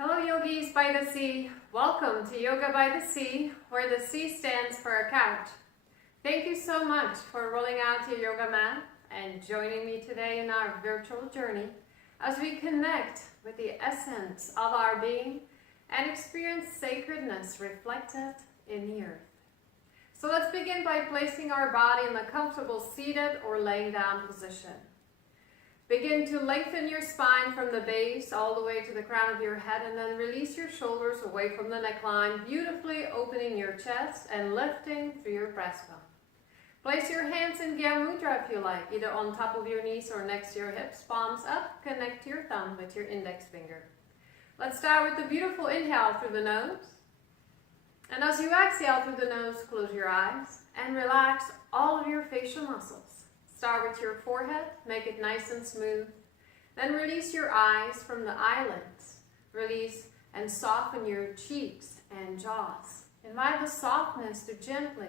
Hello yogis by the sea. Welcome to Yoga by the Sea, where the sea stands for a couch. Thank you so much for rolling out your yoga mat and joining me today in our virtual journey as we connect with the essence of our being and experience sacredness reflected in the earth. So let's begin by placing our body in a comfortable seated or laying down position. Begin to lengthen your spine from the base all the way to the crown of your head, and then release your shoulders away from the neckline, beautifully opening your chest and lifting through your breastbone. Place your hands in Gya Mudra if you like, either on top of your knees or next to your hips, palms up, connect your thumb with your index finger. Let's start with the beautiful inhale through the nose. And as you exhale through the nose, close your eyes and relax all of your facial muscles. Start with your forehead, make it nice and smooth. Then release your eyes from the eyelids. Release and soften your cheeks and jaws. Invite the softness to gently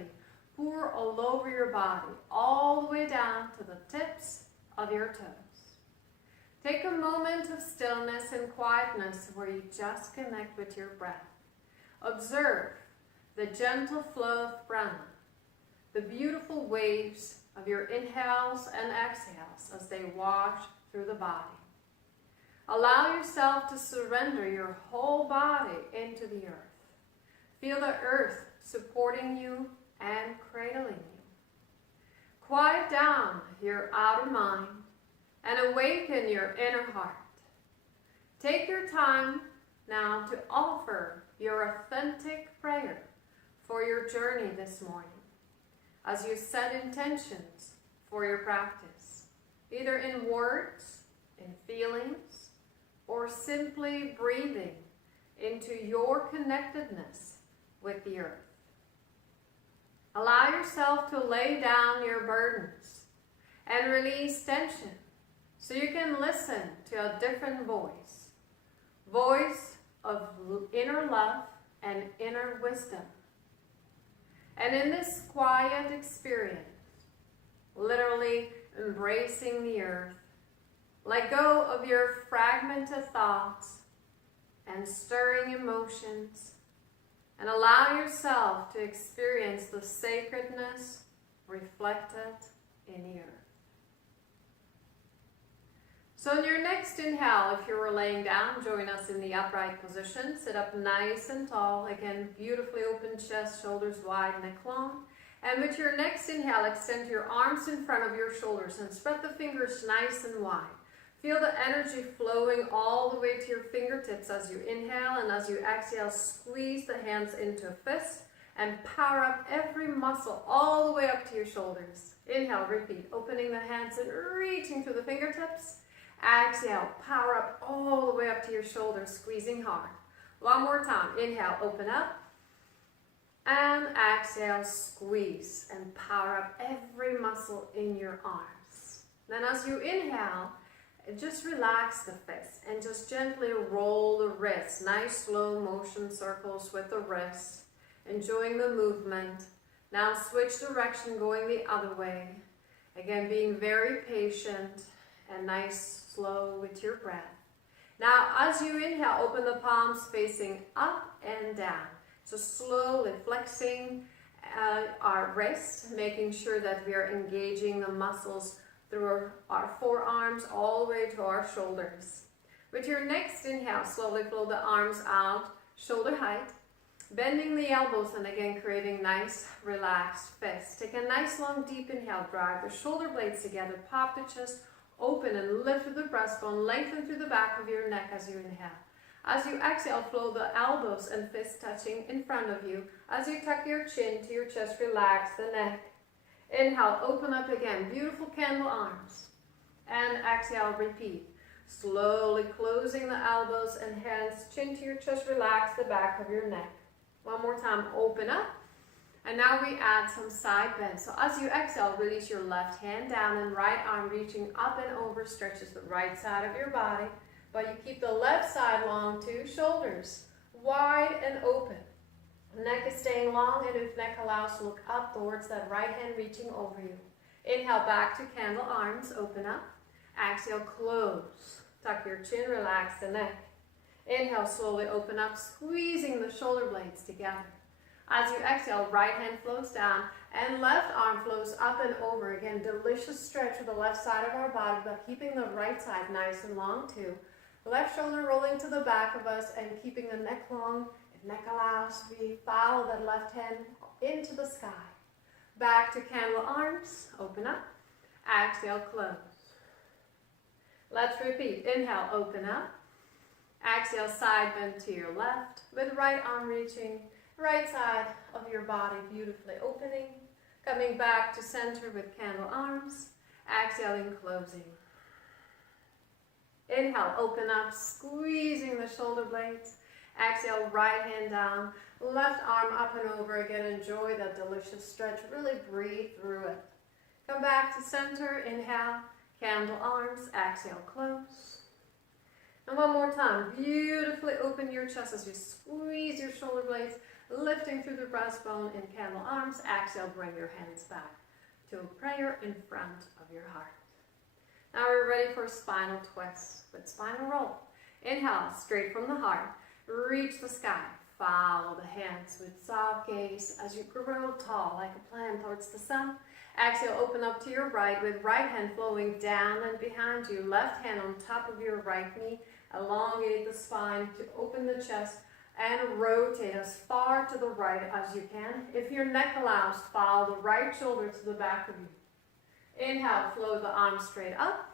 pour all over your body, all the way down to the tips of your toes. Take a moment of stillness and quietness where you just connect with your breath. Observe the gentle flow of prana, the beautiful waves of your inhales and exhales as they wash through the body. Allow yourself to surrender your whole body into the earth. Feel the earth supporting you and cradling you. Quiet down your outer mind and awaken your inner heart. Take your time now to offer your authentic prayer for your journey this morning, as you set intentions for your practice, either in words, in feelings, or simply breathing into your connectedness with the earth. Allow yourself to lay down your burdens and release tension so you can listen to a different voice of inner love and inner wisdom. And in this quiet experience, literally embracing the earth, let go of your fragmented thoughts and stirring emotions, and allow yourself to experience the sacredness reflected in the earth. So in your next inhale, if you were laying down, join us in the upright position. Sit up nice and tall. Again, beautifully open chest, shoulders wide, neck long. And with your next inhale, extend your arms in front of your shoulders and spread the fingers nice and wide. Feel the energy flowing all the way to your fingertips as you inhale, and as you exhale, squeeze the hands into a fist and power up every muscle all the way up to your shoulders. Inhale, repeat, opening the hands and reaching to the fingertips. Exhale, power up all the way up to your shoulders, squeezing hard. One more time. Inhale, open up. And exhale, squeeze and power up every muscle in your arms. Then as you inhale, just relax the fists and just gently roll the wrists. Nice slow motion circles with the wrists. Enjoying the movement. Now switch direction, going the other way. Again, being very patient and nice slow with your breath. Now, as you inhale, open the palms facing up and down. So slowly flexing our wrists, making sure that we are engaging the muscles through our forearms all the way to our shoulders. With your next inhale, slowly flow the arms out, shoulder height, bending the elbows and again creating nice relaxed fists. Take a nice long deep inhale, drive the shoulder blades together, pop the chest open and lift through the breastbone, lengthen through the back of your neck as you inhale. As you exhale, flow the elbows and fists touching in front of you. As you tuck your chin to your chest, relax the neck. Inhale, open up again, beautiful candle arms. And exhale, repeat. Slowly closing the elbows and hands, chin to your chest, relax the back of your neck. One more time, open up. And now we add some side bends. So as you exhale, release your left hand down and right arm reaching up and over, stretches the right side of your body. But you keep the left side long too, shoulders wide and open. Neck is staying long, and if neck allows, look up towards that right hand reaching over you. Inhale back to candle arms, open up. Exhale, close. Tuck your chin, relax the neck. Inhale, slowly open up, squeezing the shoulder blades together. As you exhale, right hand flows down and left arm flows up and over. Again, delicious stretch with the left side of our body, but keeping the right side nice and long too. Left shoulder rolling to the back of us and keeping the neck long. If neck allows, we follow that left hand into the sky. Back to candle arms, open up. Exhale, close. Let's repeat. Inhale, open up. Exhale, side bend to your left with right arm reaching, right side of your body beautifully opening. Coming back to center with candle arms. Exhaling, closing. Inhale, open up, squeezing the shoulder blades. Exhale, right hand down, left arm up and over. Again, enjoy that delicious stretch. Really breathe through it. Come back to center. Inhale, candle arms. Exhale, close. And one more time. Beautifully open your chest as you squeeze your shoulder blades, lifting through the breastbone in candle arms. Exhale, bring your hands back to a prayer in front of your heart. Now we're ready for spinal twist with spinal roll. Inhale, straight from the heart. Reach the sky. Follow the hands with soft gaze as you grow tall like a plant towards the sun. Exhale, open up to your right with right hand flowing down and behind you. Left hand on top of your right knee. Elongate the spine to open the chest and rotate as far to the right as you can. If your neck allows, follow the right shoulder to the back of you. Inhale, flow the arms straight up.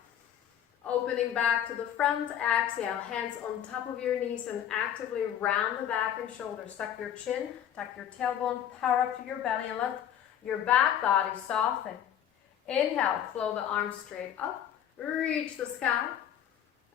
Opening back to the front. Exhale, hands on top of your knees and actively round the back and shoulders. Tuck your chin, tuck your tailbone, power up to your belly and let your back body soften. Inhale, flow the arms straight up. Reach the sky.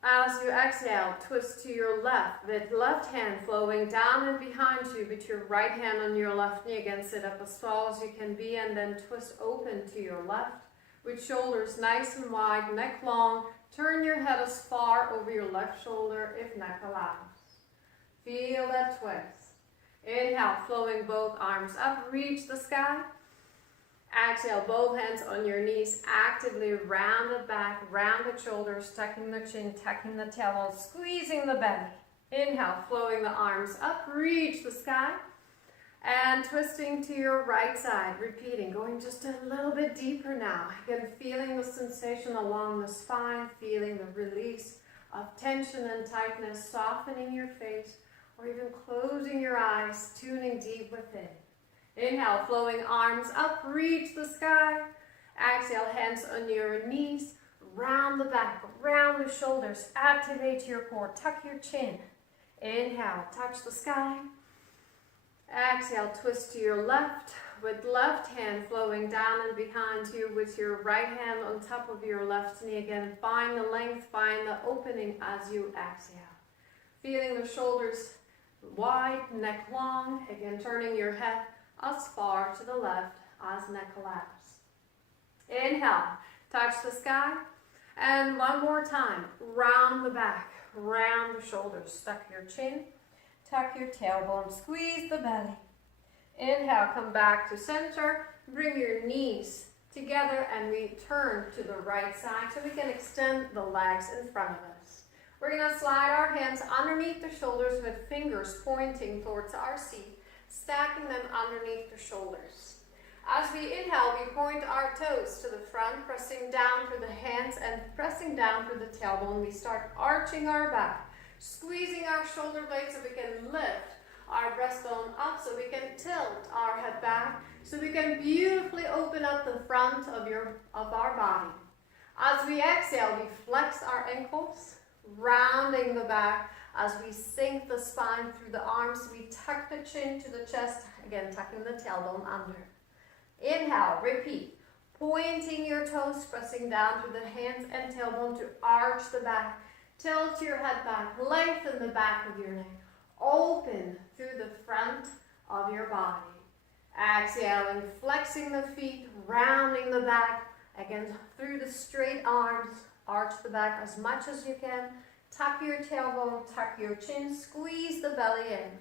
As you exhale, twist to your left with left hand flowing down and behind you with your right hand on your left knee. Again, sit up as tall as you can be and then twist open to your left with shoulders nice and wide, neck long. Turn your head as far over your left shoulder if neck allows. Feel that twist. Inhale, flowing both arms up, reach the sky. Exhale, both hands on your knees, actively round the back, round the shoulders, tucking the chin, tucking the tailbone, squeezing the belly. Inhale, flowing the arms up, reach the sky. And twisting to your right side, repeating, going just a little bit deeper now. Again, feeling the sensation along the spine, feeling the release of tension and tightness, softening your face, or even closing your eyes, tuning deep within. Inhale, flowing arms up, reach the sky. Exhale, hands on your knees, round the back, round the shoulders, activate your core, tuck your chin. Inhale, touch the sky. Exhale, twist to your left with left hand flowing down and behind you with your right hand on top of your left knee. Again, find the length, find the opening as you exhale. Feeling the shoulders wide, neck long. Again, turning your head as far to the left as neck allows. Inhale, touch the sky. And one more time, round the back, round the shoulders, tuck your chin. Tuck your tailbone, squeeze the belly. Inhale, come back to center. Bring your knees together and we turn to the right side so we can extend the legs in front of us. We're going to slide our hands underneath the shoulders with fingers pointing towards our seat, stacking them underneath the shoulders. As we inhale, we point our toes to the front, pressing down through the hands and pressing down through the tailbone. We start arching our back. Squeezing our shoulder blades so we can lift our breastbone up, so we can tilt our head back, so we can beautifully open up the front of our body. As we exhale, we flex our ankles, rounding the back as we sink the spine through the arms. We tuck the chin to the chest, again tucking the tailbone under. Inhale, repeat. Pointing your toes, pressing down through the hands and tailbone to arch the back. Tilt your head back, lengthen the back of your neck. Open through the front of your body. Exhaling, flexing the feet, rounding the back. Again, through the straight arms, arch the back as much as you can. Tuck your tailbone, tuck your chin, squeeze the belly in.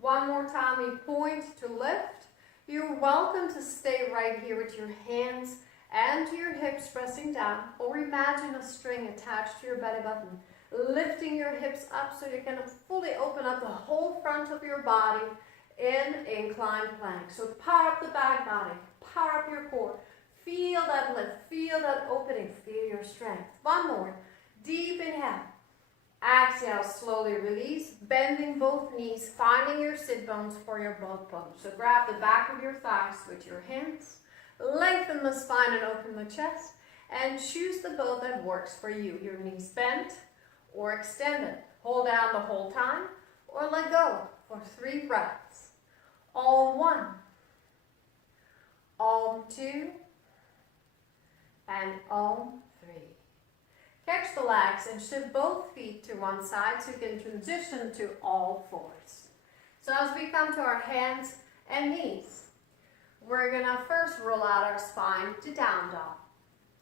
One more time, we point to lift. You're welcome to stay right here with your hands and to your hips pressing down, or imagine a string attached to your belly button. lifting your hips up so you can fully open up the whole front of your body in inclined plank. So power up the back body, power up your core. Feel that lift, feel that opening, feel your strength. One more. Deep inhale. Exhale, slowly release, bending both knees, finding your sit bones for your both bones. So grab the back of your thighs with your hands, lengthen the spine and open the chest, and choose the boat that works for you. Your knees bent or extended. Hold down the whole time or let go for 3 breaths. Om 1, Om 2, and Om 3. Catch the legs and shift both feet to one side so you can transition to all fours. So as we come to our hands and knees, we're gonna first roll out our spine to down dog.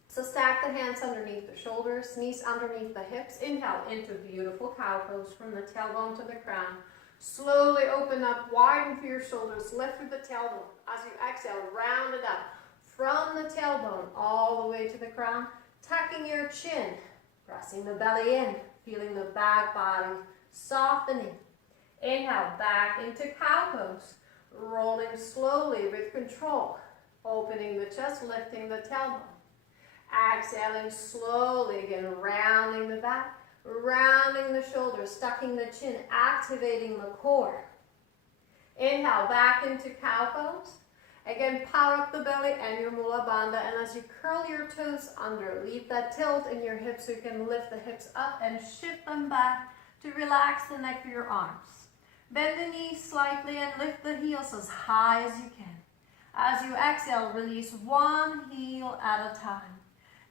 So stack the hands underneath the shoulders, knees underneath the hips. Inhale into beautiful cow pose from the tailbone to the crown. Slowly open up, widen through your shoulders, lift through the tailbone. As you exhale, round it up from the tailbone all the way to the crown, tucking your chin, pressing the belly in, feeling the back body softening. Inhale, back into cow pose, rolling slowly with control, opening the chest, lifting the tailbone. Exhaling slowly, again, rounding the back, rounding the shoulders, tucking the chin, activating the core. Inhale, back into cow pose. Again, power up the belly and your mula bandha, and as you curl your toes under, leave that tilt in your hips so you can lift the hips up and shift them back to relax the neck of your arms. Bend the knees slightly and lift the heels as high as you can. As you exhale, release one heel at a time.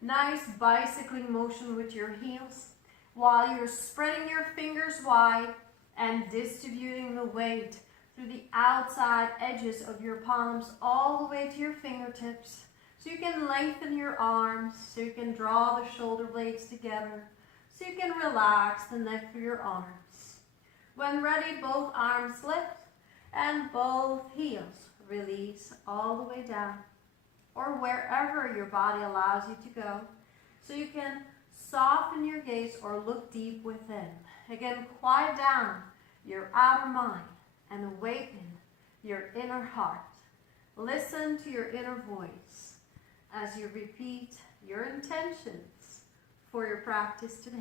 Nice bicycling motion with your heels while you're spreading your fingers wide and distributing the weight through the outside edges of your palms all the way to your fingertips. So you can lengthen your arms, so you can draw the shoulder blades together, so you can relax the neck of your arms. When ready, both arms lift and both heels release all the way down, or wherever your body allows you to go, so you can soften your gaze or look deep within. Again, quiet down your outer mind and awaken your inner heart. Listen to your inner voice as you repeat your intentions for your practice today.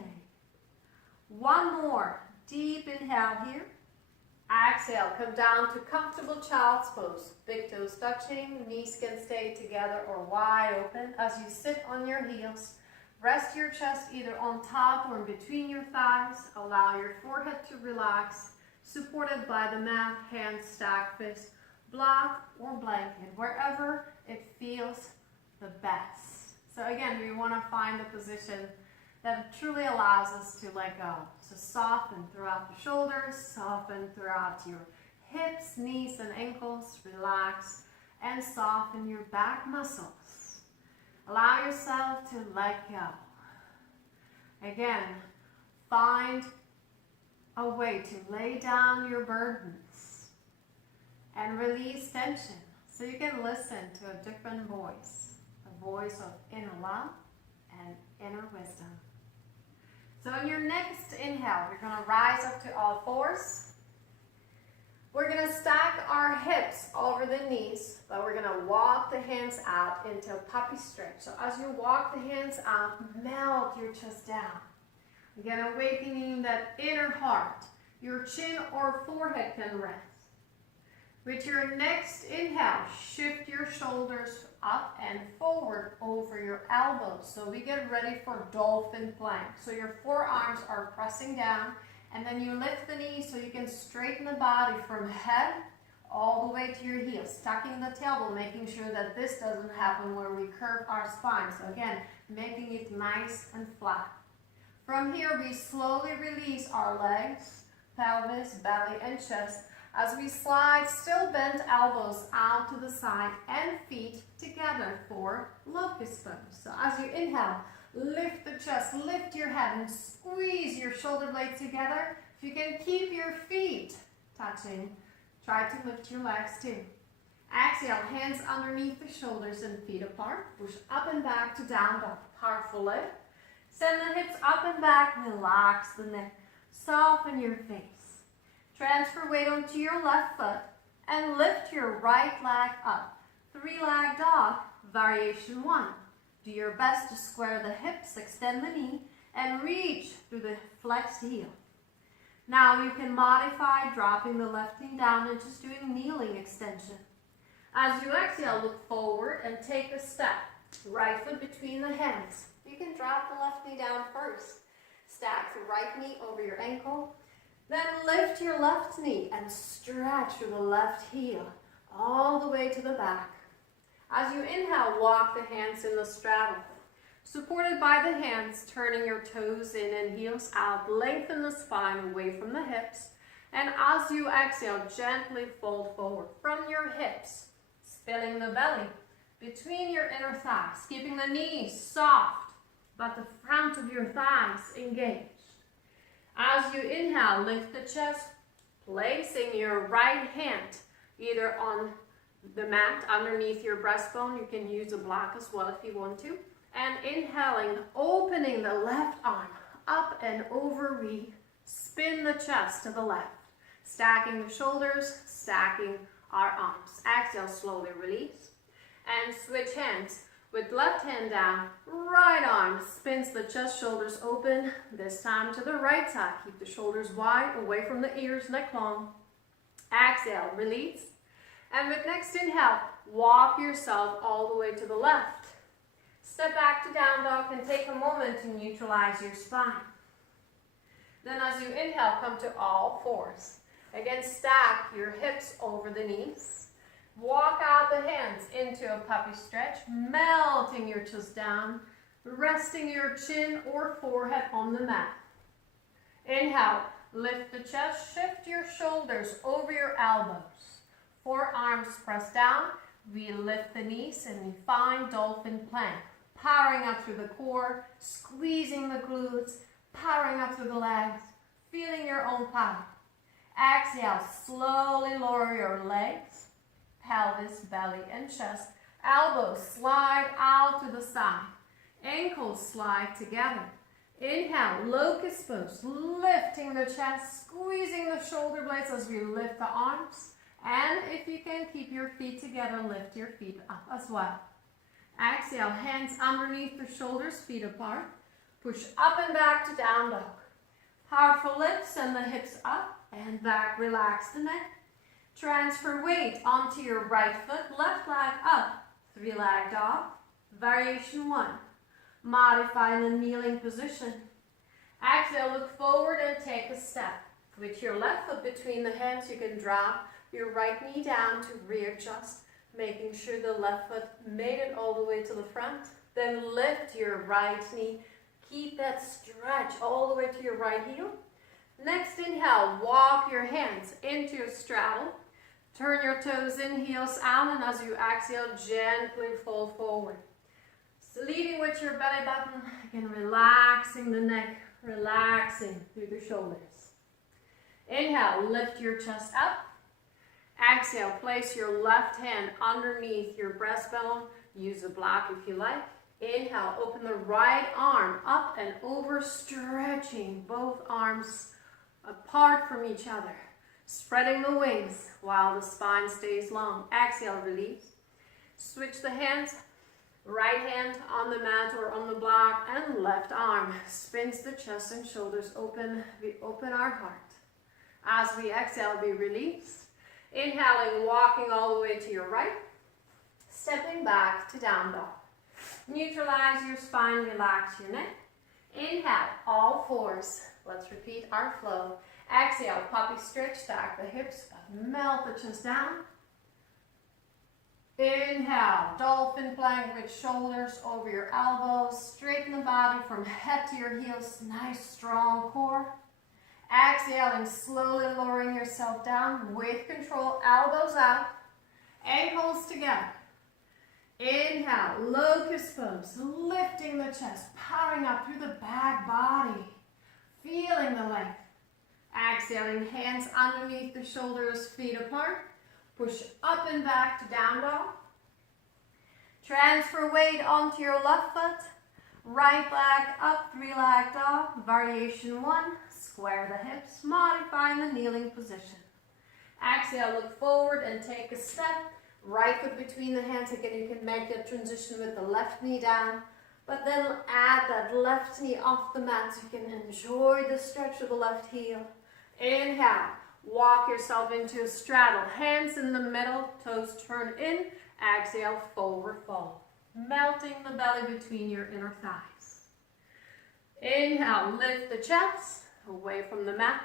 One more deep inhale here. Exhale, come down to comfortable child's pose. Big toes touching, knees can stay together or wide open. As you sit on your heels, rest your chest either on top or in between your thighs. Allow your forehead to relax, supported by the mat, hands stacked, fist, block or blanket, wherever it feels the best. So again, we want to find a position that truly allows us to let go. So soften throughout the shoulders, soften throughout your hips, knees, and ankles. Relax and soften your back muscles. Allow yourself to let go. Again, find a way to lay down your burdens and release tension so you can listen to a different voice, a voice of inner love and inner wisdom. So in your next inhale, we're going to rise up to all fours. We're going to stack our hips over the knees, but we're going to walk the hands out into a puppy stretch. So as you walk the hands out, melt your chest down. Again, awakening that inner heart. Your chin or forehead can rest. With your next inhale, shift your shoulders up and forward over your elbows. So we get ready for Dolphin Plank. So your forearms are pressing down, and then you lift the knees so you can straighten the body from head all the way to your heels, tucking the tailbone, making sure that this doesn't happen where we curve our spine. So again, making it nice and flat. From here, we slowly release our legs, pelvis, belly, and chest as we slide still bent elbows out to the side and feet together for Locust Pose. So as you inhale, lift the chest, lift your head, and squeeze your shoulder blades together. If you can keep your feet touching, try to lift your legs too. Exhale, hands underneath the shoulders and feet apart. Push up and back to down dog. Powerful lift. Send the hips up and back, relax the neck, soften your face. Transfer weight onto your left foot and lift your right leg up. 3-leg dog, variation 1. Do your best to square the hips, extend the knee, and reach through the flexed heel. Now you can modify dropping the left knee down and just doing kneeling extension. As you exhale, look forward and take a step. Right foot between the hands. You can drop the left knee down first. Stack the right knee over your ankle. Then lift your left knee and stretch through the left heel all the way to the back. As you inhale, walk the hands in the straddle. Supported by the hands, turning your toes in and heels out, lengthen the spine away from the hips. And as you exhale, gently fold forward from your hips, spilling the belly between your inner thighs, keeping the knees soft, but the front of your thighs engaged. As you inhale, lift the chest, placing your right hand either on the mat underneath your breastbone. You can use a block as well if you want to. And inhaling, opening the left arm up and over, we spin the chest to the left. Stacking the shoulders, stacking our arms. Exhale, slowly release. And switch hands. With left hand down, right arm spins the chest, shoulders open. This time to the right side. Keep the shoulders wide, away from the ears, neck long. Exhale, release. And with next inhale, walk yourself all the way to the left. Step back to down dog and take a moment to neutralize your spine. Then as you inhale, come to all fours. Again, stack your hips over the knees. Walk out the hands into a puppy stretch, melting your chest down, resting your chin or forehead on the mat. Inhale, lift the chest, shift your shoulders over your elbows. Forearms press down, we lift the knees and we find Dolphin Plank. Powering up through the core, squeezing the glutes, powering up through the legs, feeling your own power. Exhale, slowly lower your legs, pelvis, belly, and chest. Elbows slide out to the side. Ankles slide together. Inhale, Locust Pose, lifting the chest, squeezing the shoulder blades as we lift the arms. And if you can keep your feet together, lift your feet up as well. Exhale, hands underneath the shoulders, feet apart. Push up and back to down dog. Powerful lifts, send the hips up and back, relax the neck. Transfer weight onto your right foot, left leg up. 3-leg dog, variation 1. Modify the kneeling position. Exhale, look forward and take a step. With your left foot between the hands, you can drop your right knee down to readjust, making sure the left foot made it all the way to the front. Then lift your right knee. Keep that stretch all the way to your right heel. Next inhale, walk your hands into a straddle. Turn your toes in, heels out, and as you exhale, gently fold forward. So leading with your belly button, again relaxing the neck, relaxing through the shoulders. Inhale, lift your chest up. Exhale, place your left hand underneath your breastbone. Use a block if you like. Inhale, open the right arm up and over, stretching both arms apart from each other. Spreading the wings while the spine stays long. Exhale, release. Switch the hands. Right hand on the mat or on the block, and left arm spins the chest and shoulders open. We open our heart. As we exhale, we release. Inhaling, walking all the way to your right. Stepping back to down dog. Neutralize your spine, relax your neck. Inhale, all fours. Let's repeat our flow. Exhale, puppy stretch, stack the hips, melt the chest down. Inhale, Dolphin Plank with shoulders over your elbows. Straighten the body from head to your heels. Nice strong core. Exhaling, slowly lowering yourself down with control. Elbows out, ankles together. Inhale, Locust Pose, lifting the chest, powering up through the back body. Feeling the length. Exhaling, hands underneath the shoulders, feet apart. Push up and back to down dog. Transfer weight onto your left foot. Right leg up, 3-leg dog. Variation 1, square the hips, modifying the kneeling position. Exhale, look forward and take a step. Right foot between the hands. Again, you can make that transition with the left knee down, but then add that left knee off the mat so you can enjoy the stretch of the left heel. Inhale, walk yourself into a straddle. Hands in the middle, toes turn in. Exhale, forward fold. Melting the belly between your inner thighs. Inhale, lift the chest away from the mat.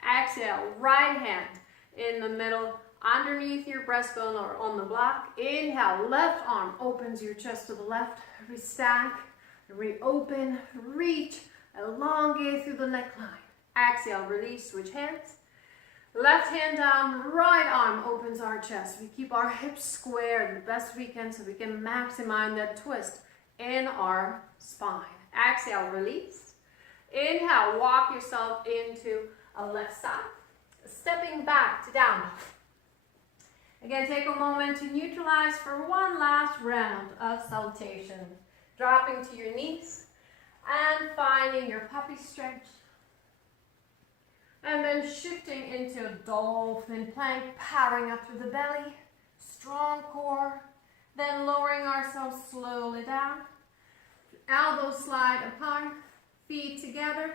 Exhale, right hand in the middle, underneath your breastbone or on the block. Inhale, left arm opens your chest to the left. Restack, reopen, reach, elongate through the neckline. Exhale, release, switch hands. Left hand down, right arm opens our chest. We keep our hips squared the best we can so we can maximize that twist in our spine. Exhale, release. Inhale, walk yourself into a left side. Stepping back to down. Again, take a moment to neutralize for one last round of salutation. Dropping to your knees and finding your puppy stretch. And then shifting into Dolphin Plank, powering up through the belly, strong core. Then lowering ourselves slowly down. Elbows slide apart, feet together.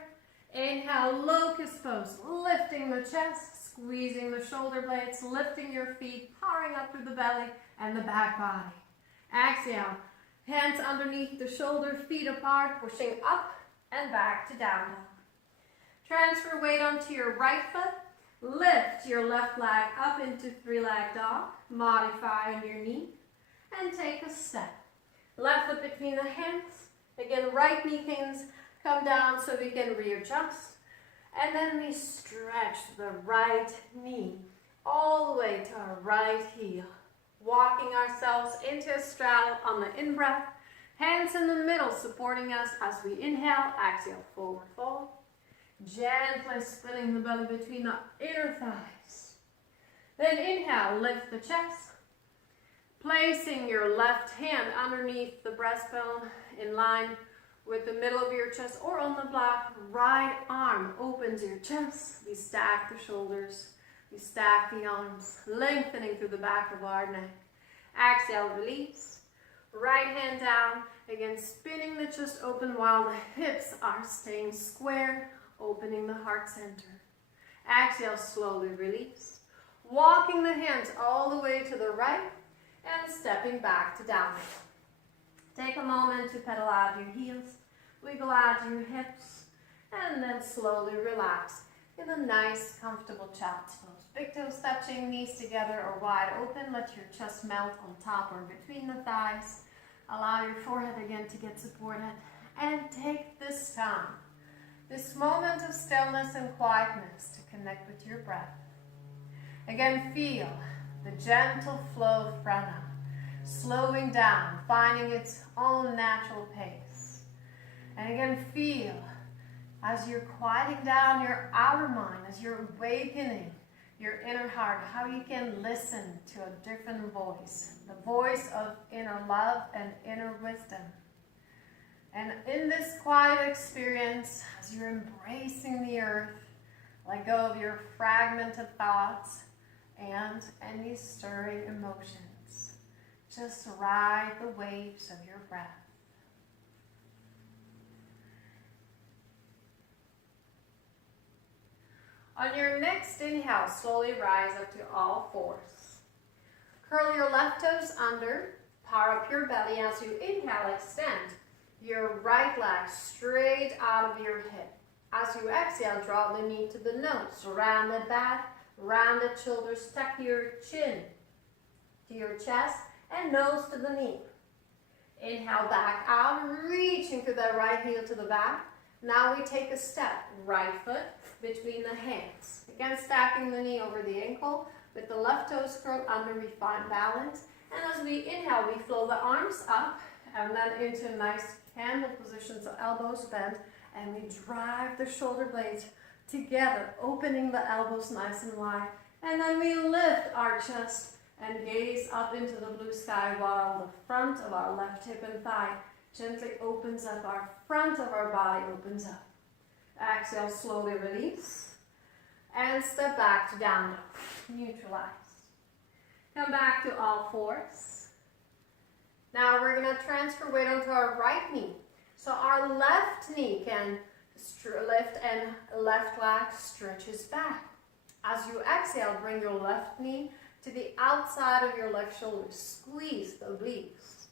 Inhale, Locust Pose, lifting the chest, squeezing the shoulder blades, lifting your feet, powering up through the belly and the back body. Exhale, hands underneath the shoulder, feet apart, pushing up and back to down dog. Transfer weight onto your right foot, lift your left leg up into 3-leg dog, modify on your knee, and take a step. Left foot between the hands, again, right knee can come down so we can readjust. And then we stretch the right knee all the way to our right heel. Walking ourselves into a straddle on the in-breath. Hands in the middle supporting us as we inhale. Exhale, forward fold. Gently spinning the belly between the inner thighs. Then inhale, lift the chest. Placing your left hand underneath the breastbone in line with the middle of your chest or on the block. Right arm opens your chest. We stack the shoulders. We stack the arms, lengthening through the back of our neck. Exhale, release. Right hand down. Again, spinning the chest open while the hips are staying square, opening the heart center. Exhale, slowly release. Walking the hands all the way to the right and stepping back to down. Take a moment to pedal out your heels, wiggle out your hips, and then slowly relax in a nice, comfortable child's pose. Big toes touching, knees together or wide open. Let your chest melt on top or between the thighs. Allow your forehead again to get supported. And take this time, this moment of stillness and quietness to connect with your breath. Again, feel the gentle flow of prana, slowing down, finding its own natural pace. And again, feel as you're quieting down your outer mind, as you're awakening your inner heart, how you can listen to a different voice, the voice of inner love and inner wisdom. And in this quiet experience, as you're embracing the earth, let go of your fragmented thoughts and any stirring emotions. Just ride the waves of your breath. On your next inhale, slowly rise up to all fours. Curl your left toes under, power up your belly. As you inhale, extend your right leg straight out of your hip. As you exhale, draw the knee to the nose, rounded back, rounded shoulders, tuck your chin to your chest and nose to the knee. Inhale back out, reaching through that right heel to the back. Now we take a step, right foot between the hands. Again, stacking the knee over the ankle with the left toes curled under, we find balance. And as we inhale, we flow the arms up and then into a nice candle position, so elbows bent, and we drive the shoulder blades together, opening the elbows nice and wide. And then we lift our chest and gaze up into the blue sky while the front of our left hip and thigh Gently opens up, our front of our body opens up. Exhale, slowly release. And step back to down dog. Neutralize. Come back to all fours. Now we're going to transfer weight onto our right knee. So our left knee can lift and left leg stretches back. As you exhale, bring your left knee to the outside of your left shoulder. Squeeze the obliques.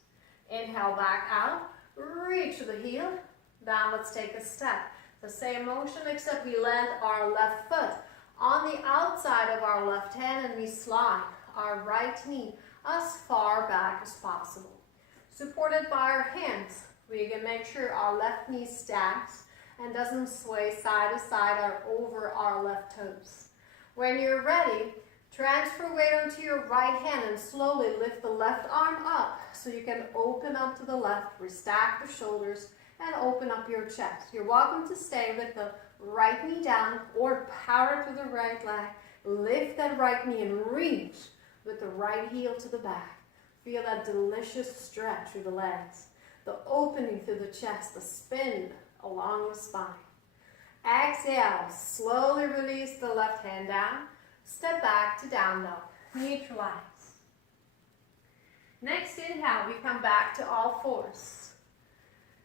Inhale back out. Reach the heel. Down, let's take a step. The same motion except we land our left foot on the outside of our left hand and we slide our right knee as far back as possible. Supported by our hands, we can make sure our left knee stacks and doesn't sway side to side or over our left toes. When you're ready, transfer weight onto your right hand and slowly lift the left arm up so you can open up to the left, restack the shoulders, and open up your chest. You're welcome to stay with the right knee down or power to the right leg. Lift that right knee and reach with the right heel to the back. Feel that delicious stretch through the legs, the opening through the chest, the spin along the spine. Exhale, slowly release the left hand down. Step back to down dog. Neutralize. Next inhale, we come back to all fours.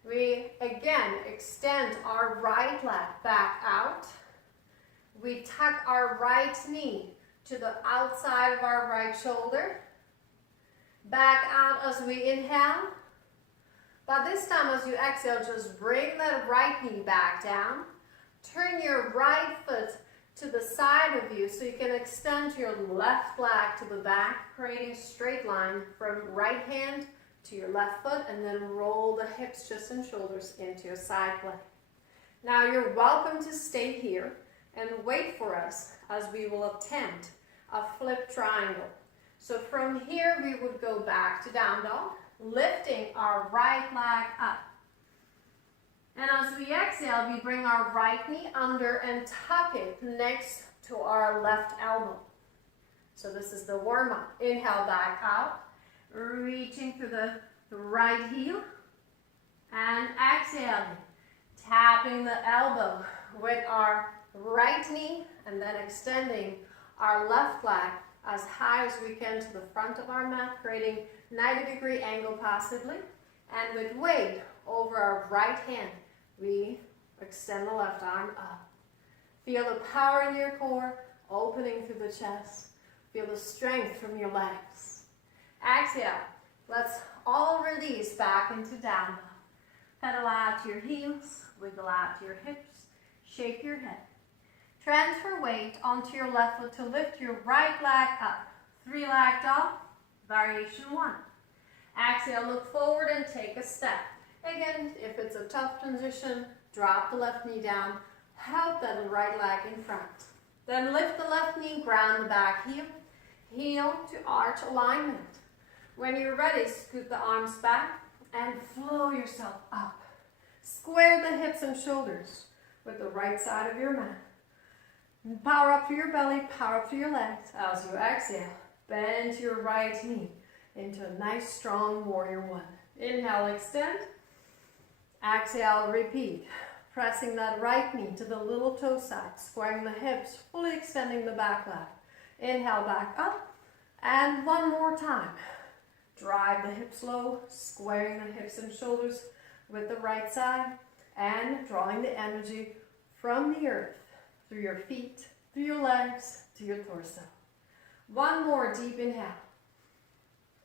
We again extend our right leg back out. We tuck our right knee to the outside of our right shoulder. Back out as we inhale. But this time as you exhale, just bring that right knee back down. Turn your right foot to the side of you so you can extend your left leg to the back, creating a straight line from right hand to your left foot, and then roll the hips, chest, and shoulders into your side plank. Now you're welcome to stay here and wait for us as we will attempt a flip triangle. So from here we would go back to down dog, lifting our right leg up. And as we exhale, we bring our right knee under and tuck it next to our left elbow. So this is the warm-up. Inhale back out, reaching through the right heel, and exhaling, tapping the elbow with our right knee, and then extending our left leg as high as we can to the front of our mat, creating 90-degree angle passively, and with weight over our right hand, we extend the left arm up. Feel the power in your core, opening through the chest. Feel the strength from your legs. Exhale. Let's all release back into down dog. Pedal out your heels, wiggle out your hips, shake your head. Transfer weight onto your left foot to lift your right leg up. 3-leg dog, variation 1. Exhale, look forward and take a step. Again, if it's a tough transition, drop the left knee down, help that right leg in front. Then lift the left knee, ground the back heel, heel to arch alignment. When you're ready, scoot the arms back and flow yourself up. Square the hips and shoulders with the right side of your mat. Power up through your belly, power up through your legs. As you exhale, bend your right knee into a nice strong warrior 1. Inhale, extend. Exhale, repeat. Pressing that right knee to the little toe side, squaring the hips, fully extending the back leg. Inhale, back up. And one more time. Drive the hips low, squaring the hips and shoulders with the right side, and drawing the energy from the earth, through your feet, through your legs, to your torso. One more deep inhale.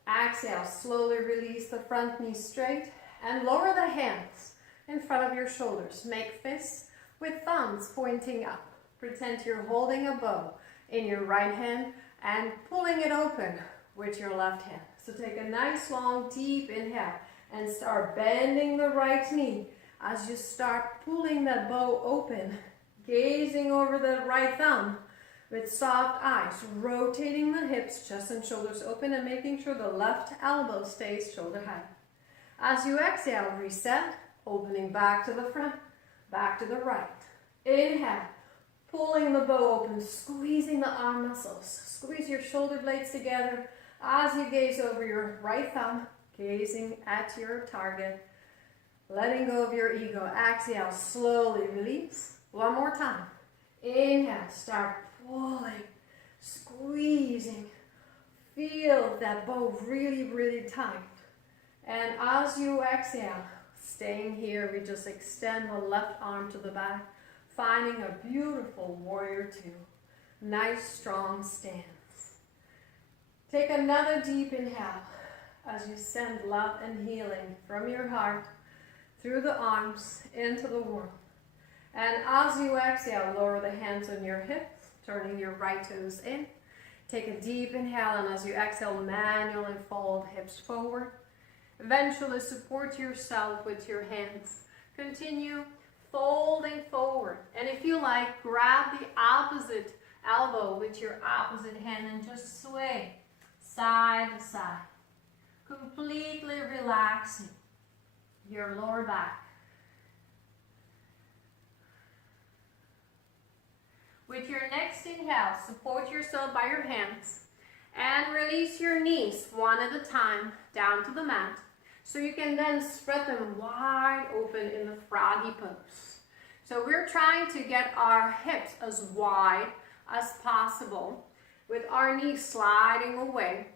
Exhale, slowly release the front knee straight and lower the hands in front of your shoulders. Make fists with thumbs pointing up. Pretend you're holding a bow in your right hand and pulling it open with your left hand. So take a nice long deep inhale and start bending the right knee as you start pulling that bow open, gazing over the right thumb with soft eyes, rotating the hips, chest and shoulders open, and making sure the left elbow stays shoulder height. As you exhale, reset, opening back to the front, back to the right. Inhale, pulling the bow open, squeezing the arm muscles. Squeeze your shoulder blades together as you gaze over your right thumb, gazing at your target. letting go of your ego. Exhale, slowly release. One more time. Inhale, start pulling, squeezing. Feel that bow really, really tight. And as you exhale, staying here, we just extend the left arm to the back, finding a beautiful warrior two. Nice, strong stance. Take another deep inhale as you send love and healing from your heart through the arms into the world. And as you exhale, lower the hands on your hips, turning your right toes in. Take a deep inhale, and as you exhale, manually fold hips forward. Eventually support yourself with your hands. Continue folding forward. And if you like, grab the opposite elbow with your opposite hand and just sway side to side. Completely relaxing your lower back. With your next inhale, support yourself by your hands and release your knees one at a time down to the mat. So you can then spread them wide open in the Froggy Pose. So we're trying to get our hips as wide as possible with our knees sliding away,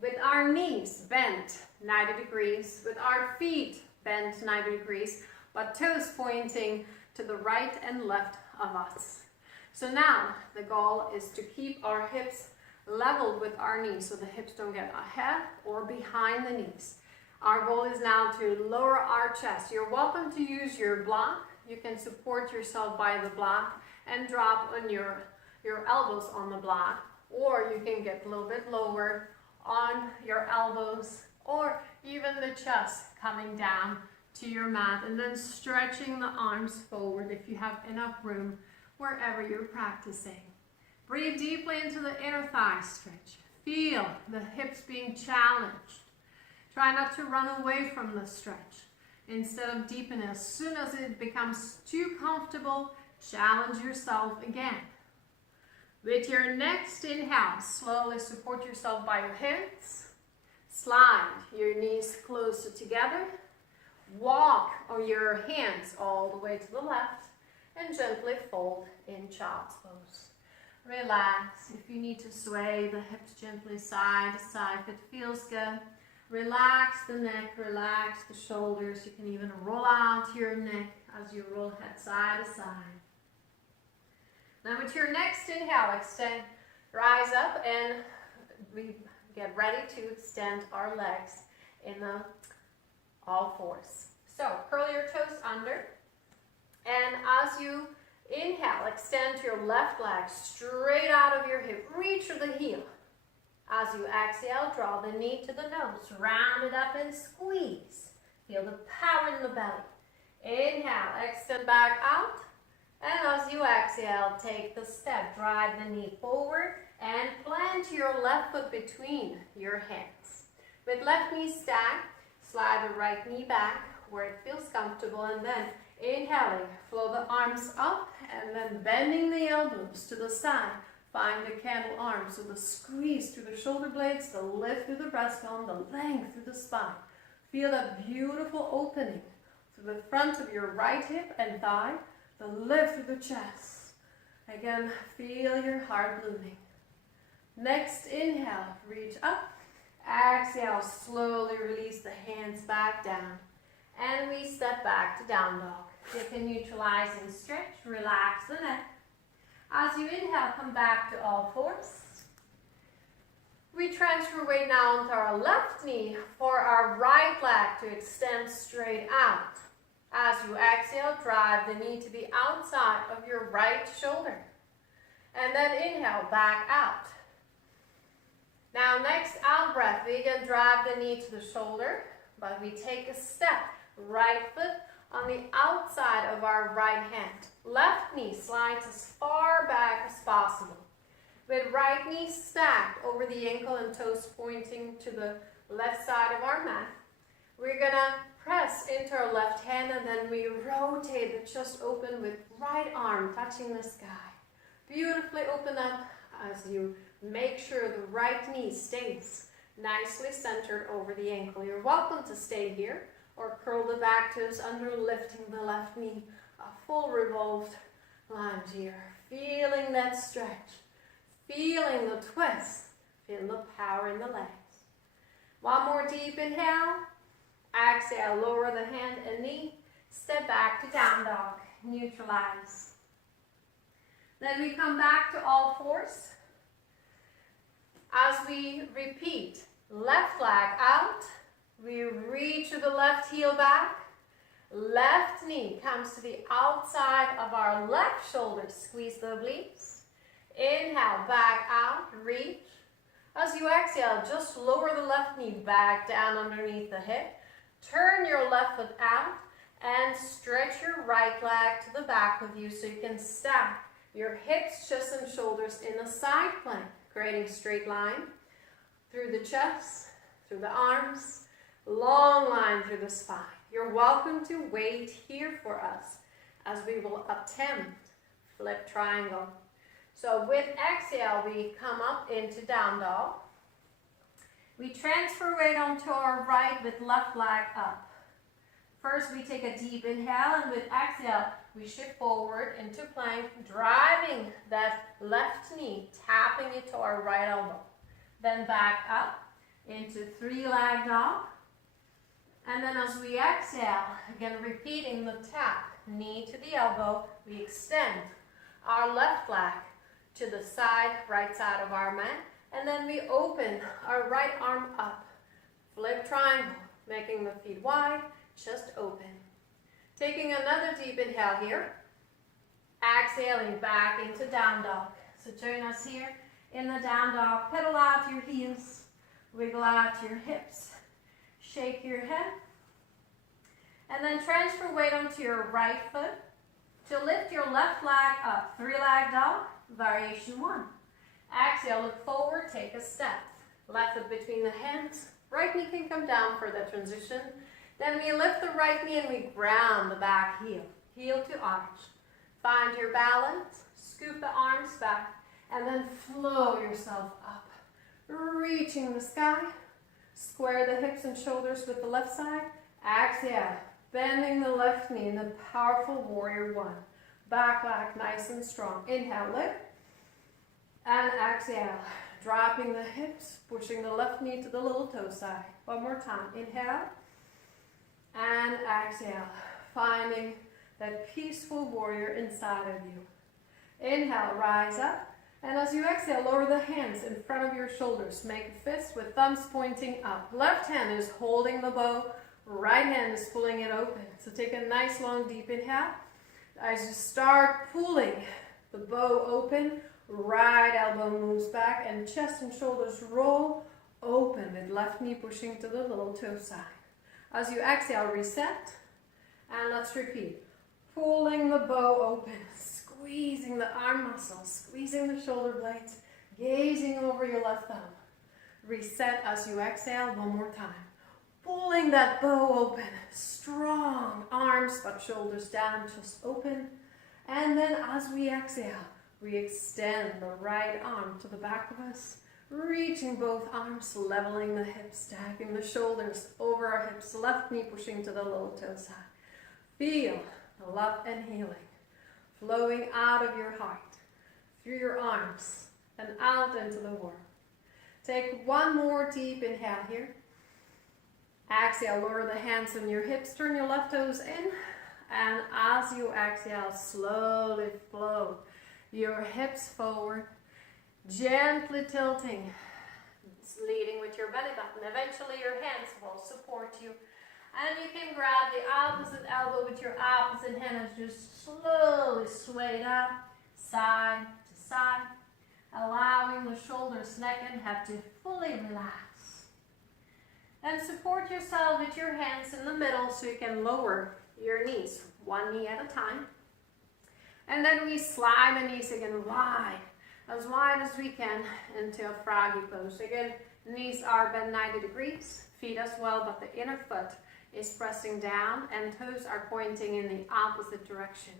with our knees bent 90 degrees, with our feet bent 90 degrees, but toes pointing to the right and left of us. So now the goal is to keep our hips leveled with our knees so the hips don't get ahead or behind the knees. Our goal is now to lower our chest. You're welcome to use your block. You can support yourself by the block and drop on your elbows on the block, or you can get a little bit lower on your elbows, or even the chest coming down to your mat, and then stretching the arms forward if you have enough room wherever you're practicing. Breathe deeply into the inner thigh stretch. Feel the hips being challenged. Try not to run away from the stretch. Instead of deepening, as soon as it becomes too comfortable, challenge yourself again. With your next inhale, slowly support yourself by your hands. Slide your knees closer together. Walk on your hands all the way to the left and gently fold in Child's Pose. Relax. If you need to sway the hips gently side to side, if it feels good, relax the neck, relax the shoulders. You can even roll out your neck as you roll head side to side. Now with your next inhale, extend, rise up, and we get ready to extend our legs in all fours. So curl your toes under, and as you inhale, extend your left leg straight out of your hip, reach for the heel. As you exhale, draw the knee to the nose, round it up and squeeze. Feel the power in the belly. Inhale, extend back out. And as you exhale, take the step, drive the knee forward and plant your left foot between your hands. With left knee stacked, slide the right knee back where it feels comfortable, and then inhaling, flow the arms up and then bending the elbows to the side. Find the candle arms, so the squeeze through the shoulder blades, the lift through the breastbone, the length through the spine. Feel that beautiful opening through the front of your right hip and thigh, the lift through the chest. Again, feel your heart blooming. Next inhale, reach up. Exhale, slowly release the hands back down. And we step back to down dog. Take a neutralizing stretch, relax the neck. As you inhale, come back to all fours. We transfer weight now onto our left knee for our right leg to extend straight out. As you exhale, drive the knee to the outside of your right shoulder. And then inhale, back out. Now next out breath, we can drive the knee to the shoulder, but we take a step, right foot on the outside of our right hand. Left knee slides as far back as possible. With right knee stacked over the ankle and toes pointing to the left side of our mat, we're gonna press into our left hand, and then we rotate the chest open with right arm touching the sky. Beautifully open up as you make sure the right knee stays nicely centered over the ankle. You're welcome to stay here, or curl the back toes under, lifting the left knee. A full revolved lunge here. Feeling that stretch. Feeling the twist. Feeling the power in the legs. One more deep inhale. Exhale, lower the hand and knee. Step back to down dog. Neutralize. Then we come back to all fours. As we repeat, left leg out. We reach with the left heel back. Left knee comes to the outside of our left shoulder. Squeeze the obliques. Inhale, back out, reach. As you exhale, just lower the left knee back down underneath the hip. Turn your left foot out and stretch your right leg to the back of you so you can stack your hips, chest, and shoulders in a side plank, creating a straight line through the chest, through the arms, long line through the spine. You're welcome to wait here for us as we will attempt flip triangle. So with exhale, we come up into down dog. We transfer weight onto our right with left leg up. First, we take a deep inhale, and with exhale, we shift forward into plank, driving that left knee, tapping it to our right elbow. Then back up into three-leg dog. And then as we exhale, again repeating the tap, knee to the elbow, we extend our left leg to the side, right side of our mat. And then we open our right arm up. Flip triangle, making the feet wide, chest open. Taking another deep inhale here. Exhaling back into down dog. So join us here in the down dog. Pedal out your heels. Wiggle out your hips. Shake your head. And then transfer weight onto your right foot to lift your left leg up. Three-leg dog, variation 1. Exhale, look forward, take a step. Left foot between the hands. Right knee can come down for the transition. Then we lift the right knee and we ground the back heel. Heel to arch. Find your balance. Scoop the arms back. And then flow yourself up. Reaching the sky. Square the hips and shoulders with the left side. Exhale. Bending the left knee in the powerful warrior 1. Back leg nice and strong. Inhale, lift. And exhale. Dropping the hips, pushing the left knee to the little toe side. One more time. Inhale. And exhale. Finding that peaceful warrior inside of you. Inhale, rise up. And as you exhale, lower the hands in front of your shoulders. Make a fist with thumbs pointing up. Left hand is holding the bow. Right hand is pulling it open. So take a nice long deep inhale. As you start pulling the bow open, right elbow moves back and chest and shoulders roll open with left knee pushing to the little toe side. As you exhale, reset. And let's repeat. Pulling the bow open, squeezing the arm muscles, squeezing the shoulder blades, gazing over your left thumb. Reset as you exhale one more time. Pulling that bow open, strong arms but shoulders down, chest open. And then as we exhale, we extend the right arm to the back of us, reaching both arms, leveling the hips, stacking the shoulders over our hips, left knee pushing to the little toe side. Feel the love and healing flowing out of your heart, through your arms, and out into the world. Take one more deep inhale here. Exhale, lower the hands on your hips, turn your left toes in, and as you exhale, slowly flow your hips forward, gently tilting, leading with your belly button. Eventually your hands will support you, and you can grab the opposite elbow with your opposite hand and just slowly sway it up, side to side, allowing the shoulders, neck, and head to fully relax. And support yourself with your hands in the middle so you can lower your knees, one knee at a time. And then we slide the knees again wide as we can into a froggy pose. Again, knees are bent 90 degrees, feet as well, but the inner foot is pressing down and toes are pointing in the opposite direction.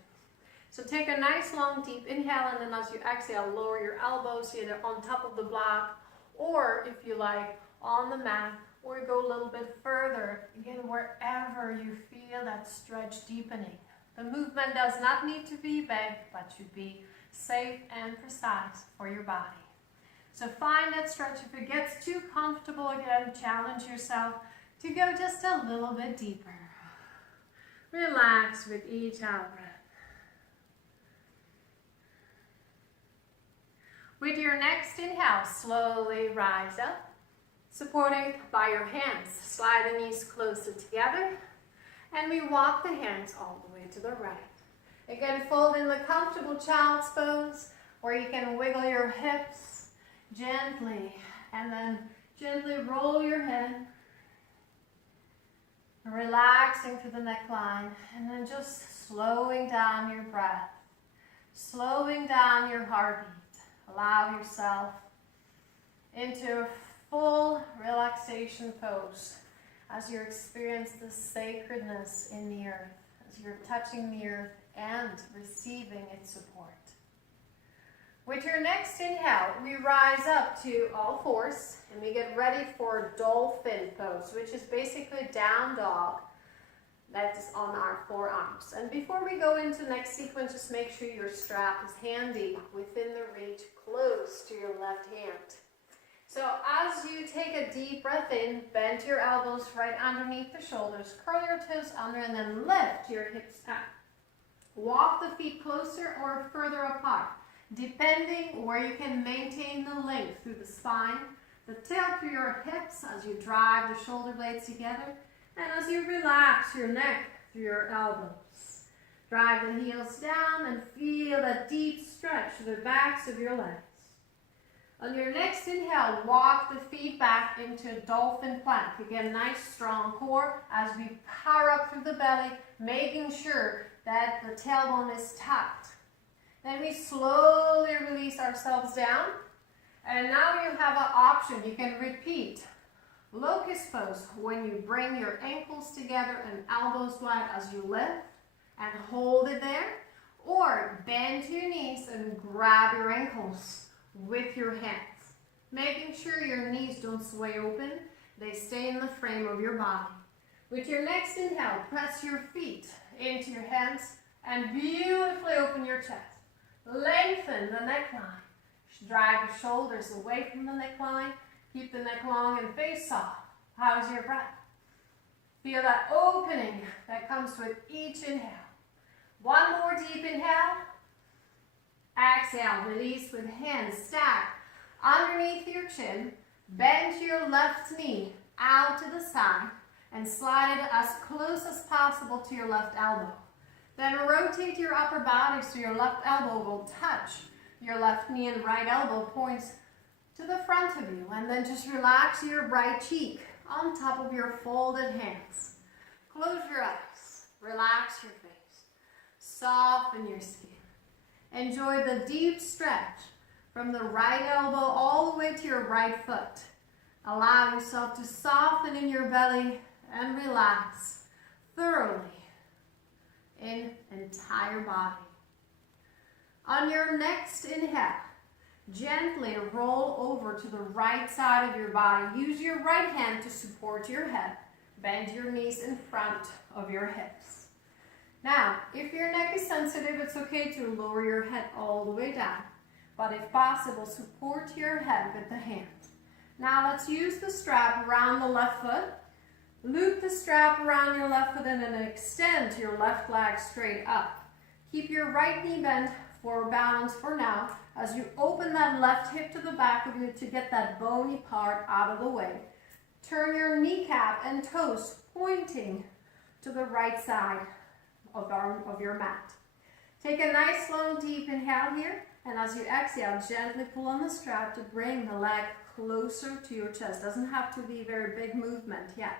So take a nice long deep inhale, and then as you exhale, lower your elbows either on top of the block or, if you like, on the mat or go a little bit further, again, wherever you feel that stretch deepening. The movement does not need to be big, but should be safe and precise for your body. So find that stretch. If it gets too comfortable, again, challenge yourself to go just a little bit deeper. Relax with each out breath. With your next inhale, slowly rise up, supported by your hands. Slide the knees closer together, and we walk the hands all the way to the right. Again, fold in the comfortable child's pose, where you can wiggle your hips gently, and then gently roll your head, relaxing through the neckline, and then just slowing down your breath, slowing down your heartbeat. Allow yourself into a full relaxation pose as you experience the sacredness in the earth, as you're touching the earth and receiving its support. With your next inhale, we rise up to all fours and we get ready for Dolphin Pose, which is basically down dog that is on our forearms. And before we go into the next sequence, just make sure your strap is handy, within the reach, close to your left hand. So as you take a deep breath in, bend your elbows right underneath the shoulders, curl your toes under, and then lift your hips up. Walk the feet closer or further apart, depending where you can maintain the length through the spine, the tail through your hips as you drive the shoulder blades together, and as you relax your neck through your elbows. Drive the heels down and feel that deep stretch through the backs of your legs. On your next inhale, walk the feet back into Dolphin Plank. Again, nice strong core as we power up through the belly, making sure that the tailbone is tucked. Then we slowly release ourselves down. And now you have an option. You can repeat Locust Pose when you bring your ankles together and elbows wide as you lift and hold it there. Or bend your knees and grab your ankles with your hands, making sure your knees don't sway open. They stay in the frame of your body. With your next inhale, press your feet into your hands and beautifully open your chest. Lengthen the neckline. Drive your shoulders away from the neckline. Keep the neck long and face soft. How's your breath? Feel that opening that comes with each inhale. One more deep inhale. Exhale, release with hands stacked underneath your chin. Bend your left knee out to the side and slide it as close as possible to your left elbow. Then rotate your upper body so your left elbow will touch your left knee and right elbow points to the front of you. And then just relax your right cheek on top of your folded hands. Close your eyes. Relax your face. Soften your skin. Enjoy the deep stretch from the right elbow all the way to your right foot. Allow yourself to soften in your belly and relax thoroughly in entire body. On your next inhale, gently roll over to the right side of your body. Use your right hand to support your head. Bend your knees in front of your hips. Now, if your neck is sensitive, it's okay to lower your head all the way down. But if possible, support your head with the hand. Now let's use the strap around the left foot. Loop the strap around your left foot and then extend your left leg straight up. Keep your right knee bent for balance for now as you open that left hip to the back of you to get that bony part out of the way. Turn your kneecap and toes pointing to the right side of your mat. Take a nice long deep inhale here, and as you exhale, gently pull on the strap to bring the leg closer to your chest. Doesn't have to be a very big movement yet.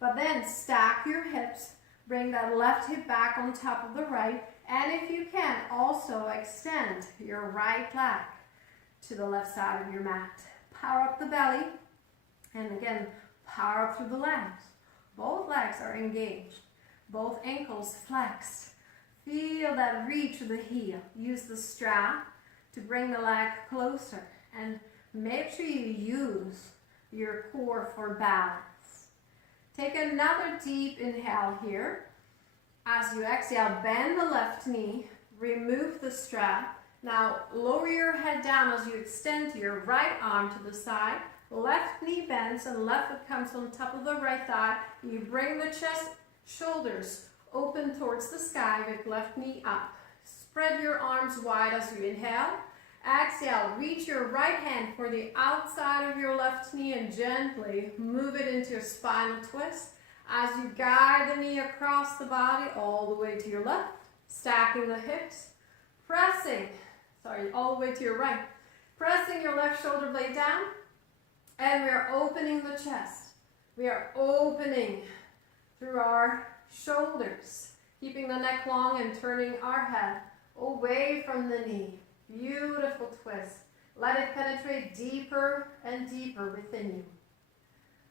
But then stack your hips, bring that left hip back on top of the right, and if you can, also extend your right leg to the left side of your mat. Power up the belly, and again, power up through the legs. Both legs are engaged. Both ankles flexed. Feel that reach of the heel. Use the strap to bring the leg closer. And make sure you use your core for balance. Take another deep inhale here. As you exhale, bend the left knee, remove the strap. Now lower your head down as you extend your right arm to the side. Left knee bends and left foot comes on top of the right thigh. You bring the chest, shoulders open towards the sky with left knee up. Spread your arms wide as you inhale. Exhale, reach your right hand for the outside of your left knee and gently move it into a spinal twist as you guide the knee across the body all the way to your left, stacking the hips, all the way to your right. Pressing your left shoulder blade down, and we are opening the chest. We are opening through our shoulders, keeping the neck long and turning our head away from the knee. Beautiful twist. Let it penetrate deeper and deeper within you.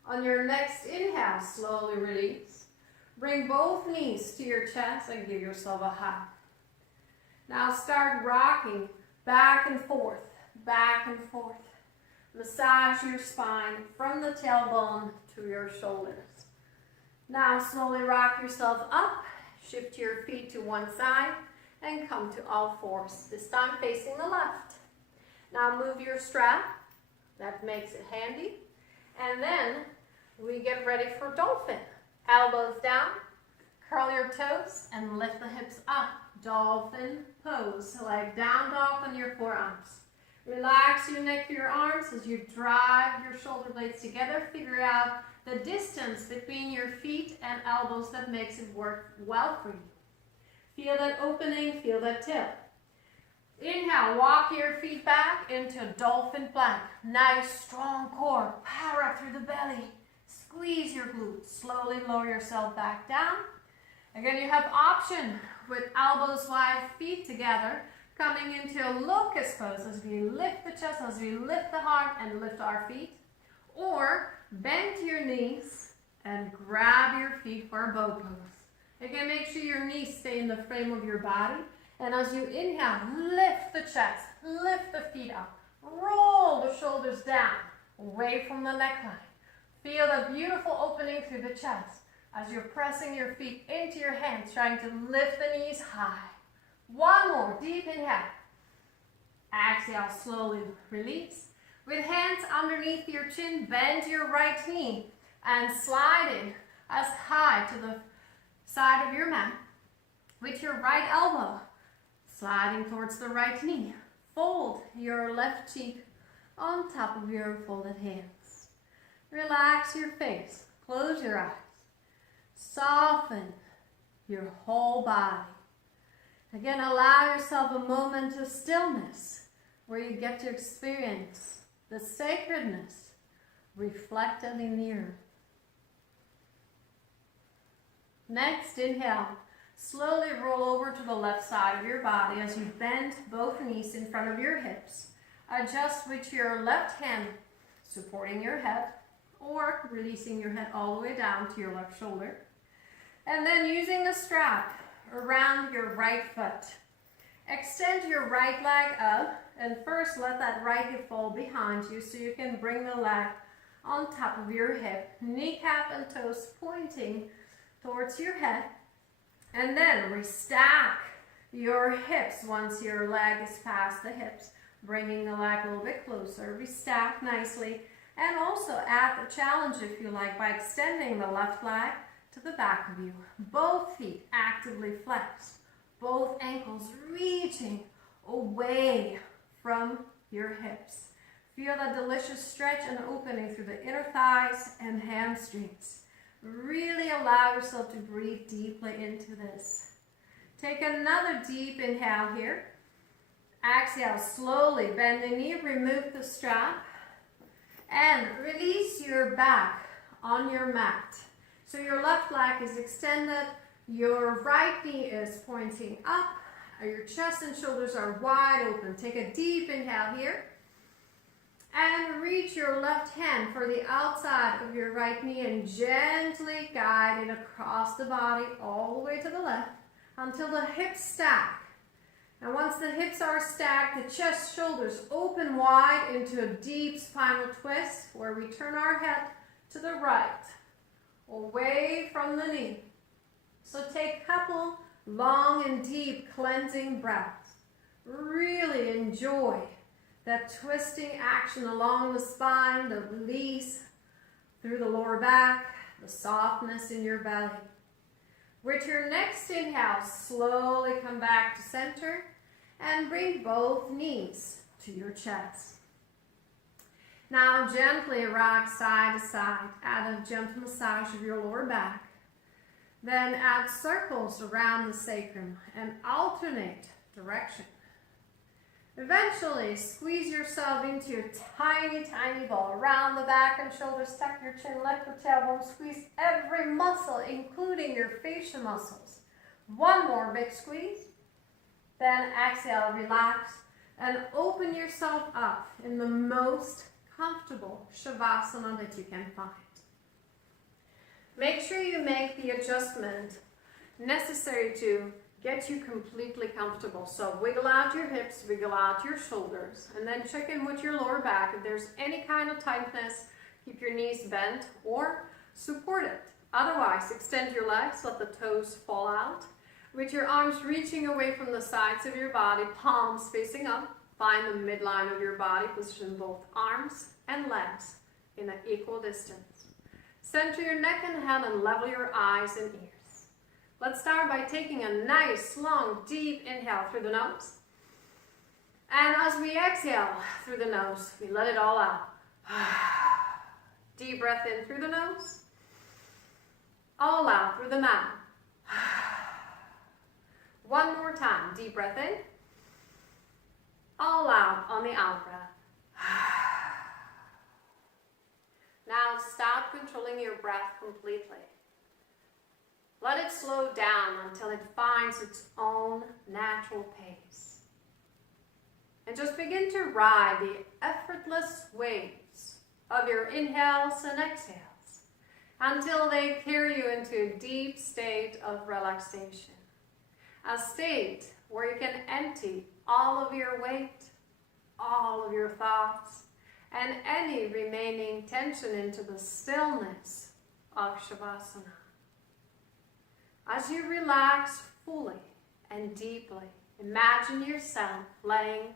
On your next inhale, slowly release. Bring both knees to your chest and give yourself a hug. Now start rocking back and forth, back and forth. Massage your spine from the tailbone to your shoulders. Now slowly rock yourself up, shift your feet to one side, and come to all fours, this time facing the left. Now move your strap, that makes it handy. And then we get ready for dolphin. Elbows down, curl your toes, and lift the hips up. Dolphin pose, leg down dog on your forearms. Relax your neck to your arms as you drive your shoulder blades together. Figure out the distance between your feet and elbows that makes it work well for you. Feel that opening, feel that tilt. Inhale, walk your feet back into Dolphin Plank. Nice, strong core. Power up through the belly. Squeeze your glutes. Slowly lower yourself back down. Again, you have option with elbows wide, feet together, coming into a Locust Pose as we lift the chest, as we lift the heart and lift our feet. Or bend to your knees and grab your feet for a bow pose. Again, make sure your knees stay in the frame of your body. And as you inhale, lift the chest, lift the feet up, roll the shoulders down, away from the neckline. Feel the beautiful opening through the chest as you're pressing your feet into your hands, trying to lift the knees high. One more, deep inhale. Exhale, slowly release. With hands underneath your chin, bend your right knee and slide it as high to the side of your mat. With your right elbow, sliding towards the right knee. Fold your left cheek on top of your folded hands. Relax your face. Close your eyes. Soften your whole body. Again, allow yourself a moment of stillness where you get to experience the sacredness reflected in the earth. Next, inhale. Slowly roll over to the left side of your body as you bend both knees in front of your hips. Adjust with your left hand supporting your head or releasing your head all the way down to your left shoulder. And then using the strap around your right foot. Extend your right leg up and first let that right hip fall behind you so you can bring the leg on top of your hip. Kneecap and toes pointing towards your head. And then restack your hips once your leg is past the hips, bringing the leg a little bit closer. Restack nicely. And also add a challenge if you like by extending the left leg to the back of you. Both feet actively flexed. Both ankles reaching away from your hips. Feel that delicious stretch and opening through the inner thighs and hamstrings. Really allow yourself to breathe deeply into this. Take another deep inhale here. Exhale, slowly bend the knee, remove the strap, and release your back on your mat. So your left leg is extended, your right knee is pointing up, your chest and shoulders are wide open. Take a deep inhale here. And reach your left hand for the outside of your right knee and gently guide it across the body all the way to the left until the hips stack. And once the hips are stacked, the chest, shoulders open wide into a deep spinal twist where we turn our head to the right, away from the knee. So take a couple long and deep cleansing breaths. Really enjoy that twisting action along the spine, the release through the lower back, the softness in your belly. With your next inhale, slowly come back to center and bring both knees to your chest. Now gently rock side to side. Add a gentle massage of your lower back. Then add circles around the sacrum and alternate direction. Eventually, squeeze yourself into a tiny, tiny ball around the back and shoulders. Tuck your chin, let your tailbone. Squeeze every muscle, including your facial muscles. One more big squeeze. Then exhale, relax, and open yourself up in the most comfortable Shavasana that you can find. Make sure you make the adjustment necessary to get you completely comfortable. So wiggle out your hips, wiggle out your shoulders, and then check in with your lower back. If there's any kind of tightness, keep your knees bent or support it. Otherwise, extend your legs, let the toes fall out. With your arms reaching away from the sides of your body, palms facing up, find the midline of your body, position both arms and legs in an equal distance. Center your neck and head and level your eyes and ears. Let's start by taking a nice, long, deep inhale through the nose. And as we exhale through the nose, we let it all out. Deep breath in through the nose. All out through the mouth. One more time. Deep breath in. All out on the out breath. Now stop controlling your breath completely. Let it slow down until it finds its own natural pace. And just begin to ride the effortless waves of your inhales and exhales until they carry you into a deep state of relaxation. A state where you can empty all of your weight, all of your thoughts, and any remaining tension into the stillness of Shavasana. As you relax fully and deeply, imagine yourself laying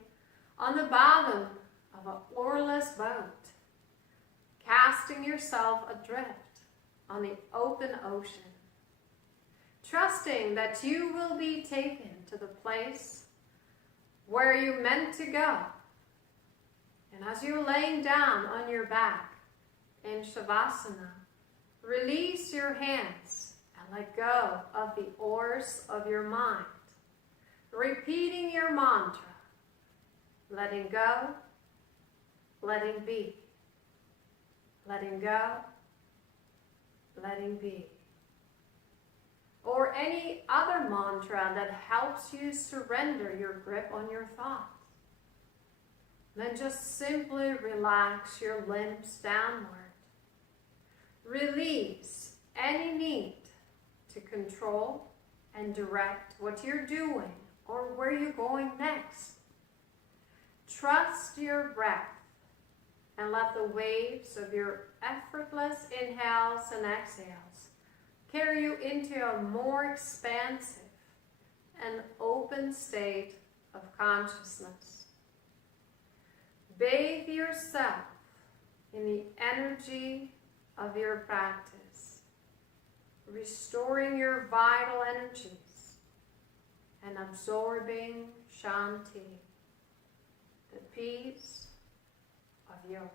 on the bottom of an oarless boat, casting yourself adrift on the open ocean, trusting that you will be taken to the place where you meant to go. And as you're laying down on your back in Shavasana, release your hands and let go of the oars of your mind, repeating your mantra, letting go, letting be, letting go, letting be. Or any other mantra that helps you surrender your grip on your thoughts. Then just simply relax your limbs downward. Release any need to control and direct what you're doing or where you're going next. Trust your breath and let the waves of your effortless inhales and exhales carry you into a more expansive and open state of consciousness. Bathe yourself in the energy of your practice, restoring your vital energies and absorbing Shanti, the peace of yoga.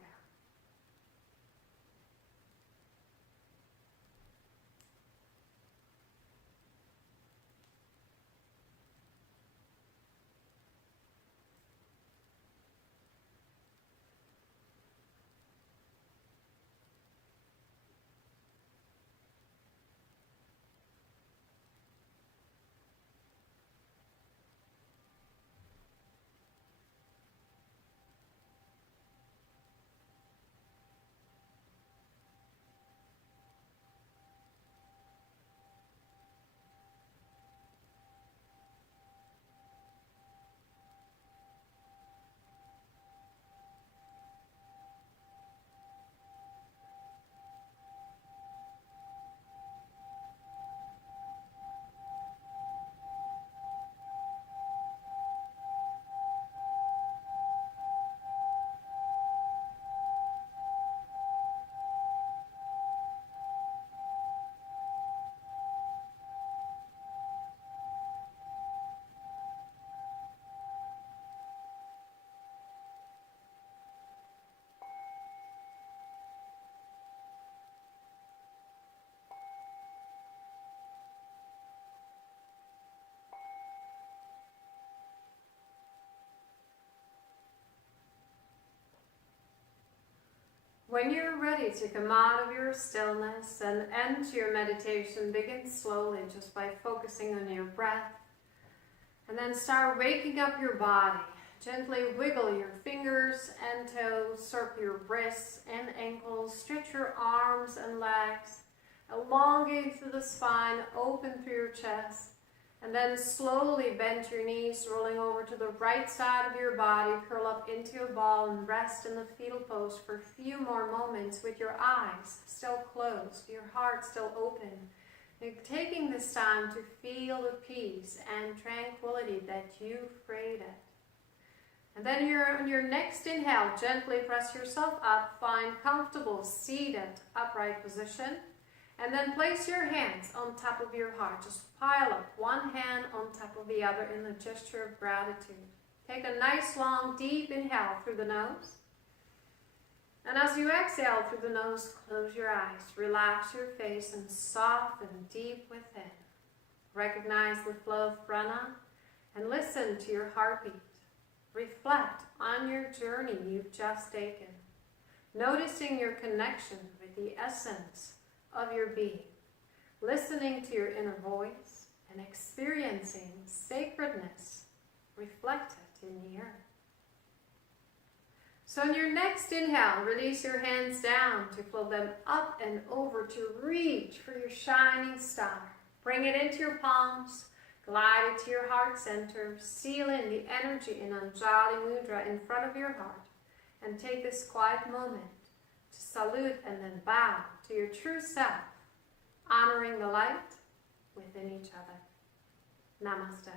When you're ready to come out of your stillness and end your meditation, begin slowly just by focusing on your breath. And then start waking up your body. Gently wiggle your fingers and toes, circle your wrists and ankles, stretch your arms and legs, elongate through the spine, open through your chest. And then slowly bend your knees, rolling over to the right side of your body, curl up into a ball and rest in the fetal pose for a few more moments with your eyes still closed, your heart still open. You're taking this time to feel the peace and tranquility that you've created. And then on your next inhale, gently press yourself up, find comfortable seated upright position. And then place your hands on top of your heart. Just pile up one hand on top of the other in a gesture of gratitude. Take a nice long deep inhale through the nose. And as you exhale through the nose, close your eyes. Relax your face and soften deep within. Recognize the flow of prana and listen to your heartbeat. Reflect on your journey you've just taken. Noticing your connection with the essence of your being, listening to your inner voice and experiencing sacredness reflected in the earth. So on your next inhale, release your hands down to flow them up and over to reach for your shining star. Bring it into your palms, glide it to your heart center, seal in the energy in Anjali Mudra in front of your heart, and take this quiet moment to salute and then bow to your true self, honoring the light within each other. Namaste.